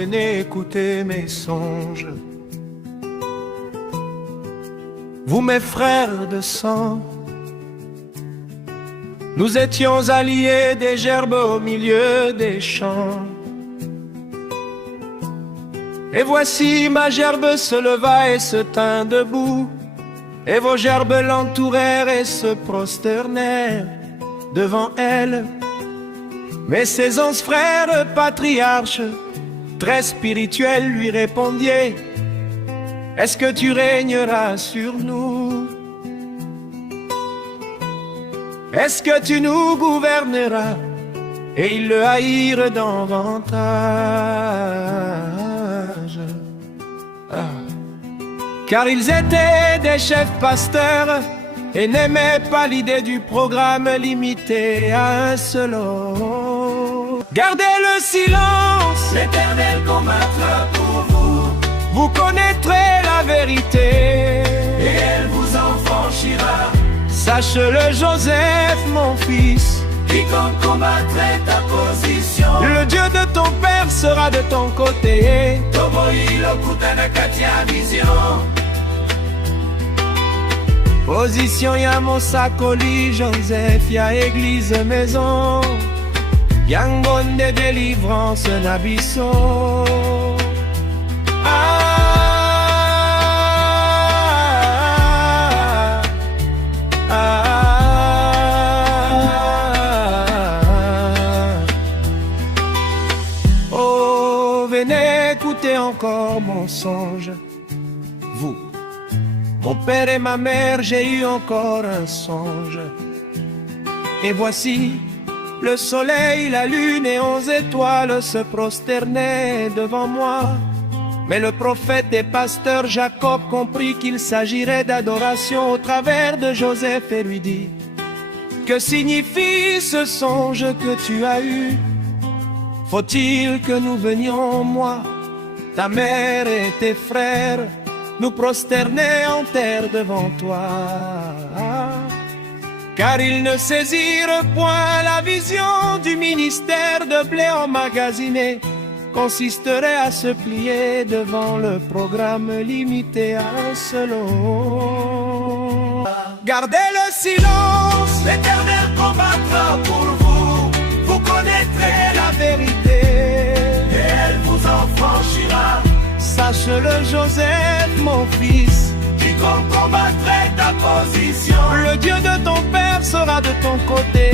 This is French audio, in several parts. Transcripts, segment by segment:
venez écouter mes songes. Vous mes frères de sang, nous étions alliés des gerbes au milieu des champs. Et voici ma gerbe se leva et se tint debout, et vos gerbes l'entourèrent et se prosternèrent devant elle. Mais ses 11 frères patriarches, très spirituels, lui répondirent: est-ce que tu régneras sur nous? Est-ce que tu nous gouverneras? Et ils le haïrent davantage. Car ils étaient des chefs pasteurs et n'aimaient pas l'idée du programme limité à un seul homme. Gardez le silence, l'Éternel combattra pour vous, vous connaîtrez la vérité, et elle vous en franchira. Sache-le, Joseph, mon fils, Quiconque combattrait ta position, le Dieu de ton père sera de ton côté. Tomohilo kutana kati ya vision. Position ya Mosakoli, Joseph, ya église maison, Yangonde délivrance na biso. Oh, venez écouter encore mon songe. Vous, mon père et ma mère, j'ai eu encore un songe. Et voici le soleil, la lune et 11 étoiles se prosternaient devant moi. Mais le prophète et pasteur Jacob comprit qu'il s'agirait d'adoration au travers de Joseph et lui dit: que signifie ce songe que tu as eu? Faut-il que nous venions, moi, ta mère et tes frères, nous prosterner en terre devant toi? Car ils ne saisirent point la vision du ministère de blé emmagasiné consisterait à se plier devant le programme limité à un seul homme. Gardez le silence, L'Éternel combattra pour vous, vous connaîtrez la vérité, et elle vous en franchira. Sache-le, Joseph, mon fils, Quiconque combattrait ta position, le Dieu de ton père sera de ton côté.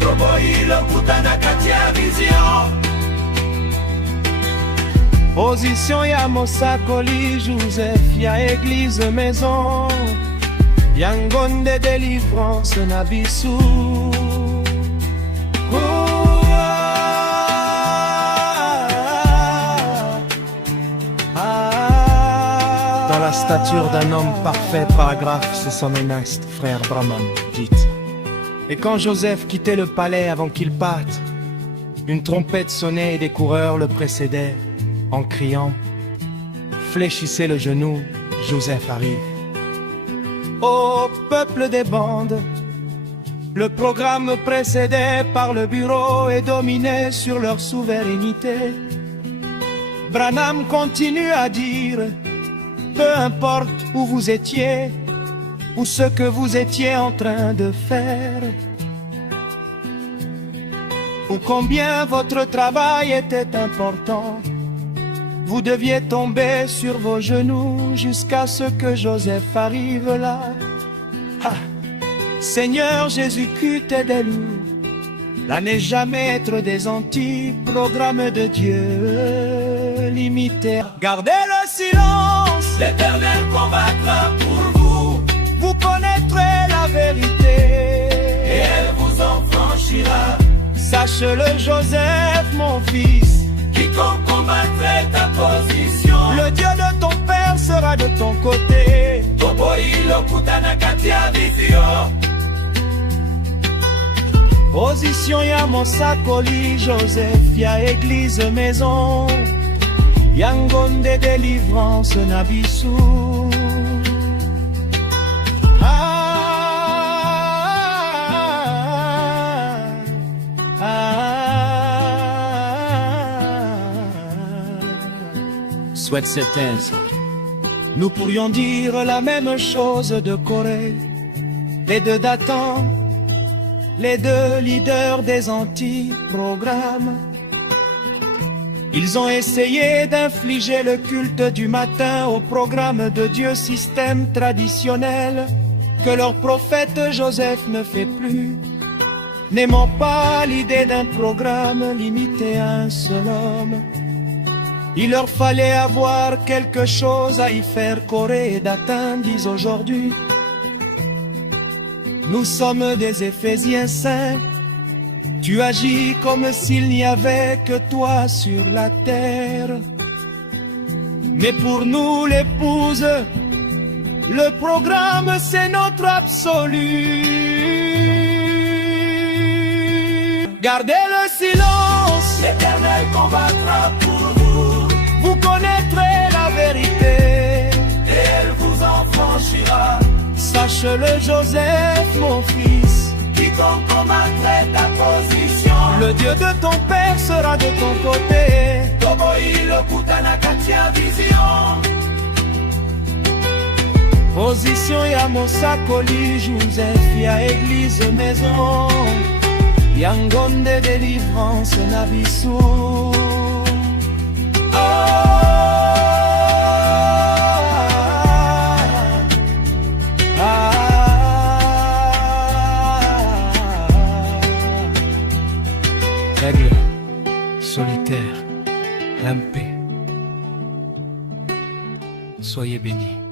Tomohilo kutana kati ya vision. Position ya Mosakoli, Joseph, ya église maison, Yangonde délivrance na biso. Dans la stature d'un homme parfait, paragraphe 69, frère Brahman, dites. Et quand Joseph quittait le palais avant qu'il parte, une trompette sonnait et des coureurs le précédaient en criant: fléchissez le genou, Joseph arrive. Ô peuple des bandes, le programme précédé par le bureau et dominé sur leur souveraineté. Branham continue à dire: peu importe où vous étiez, ou ce que vous étiez en train de faire, ou combien votre travail était important, vous deviez tomber sur vos genoux jusqu'à ce que Joseph arrive là. Ah, Seigneur Jésus-Christ, aidez-nous, là n'est jamais être des anti-programmes de Dieu limité. Gardez le silence, L'Éternel combattra pour vous, vous connaîtrez la vérité, et elle vous en franchira. Sache-le, Joseph, mon fils, Quiconque combattrait ta position, le Dieu de ton père sera de ton côté. Tomohilo kutana kati ya vision. Position ya Mosakoli, Joseph, ya église maison, Yangonde délivrance na biso. souhaite cette aise. Nous pourrions dire la même chose de Corée. Les deux datants, les deux leaders des anti-programmes. Ils ont essayé d'infliger le culte du matin au programme de Dieu, système traditionnel que leur prophète Joseph ne fait plus. N'aimant pas l'idée d'un programme limité à un seul homme, il leur fallait avoir quelque chose à y faire. Corée et Datin disent aujourd'hui: nous sommes des Éphésiens saints. Tu agis comme s'il n'y avait que toi sur la terre. Mais pour nous l'épouse, le programme c'est notre absolu. Gardez le silence, l'Éternel combattra pour vous, vous connaîtrez la vérité, et elle vous en franchira. Sache-le Joseph mon fils, Quiconque combattrait ta position, le Dieu de ton père sera de ton côté. Toboi lokutana kati ya vision. Position ya Mosakoli, Joseph ya église maison, Yangonde délivrance na biso. Aigle, solitaire, MP. Soyez bénis.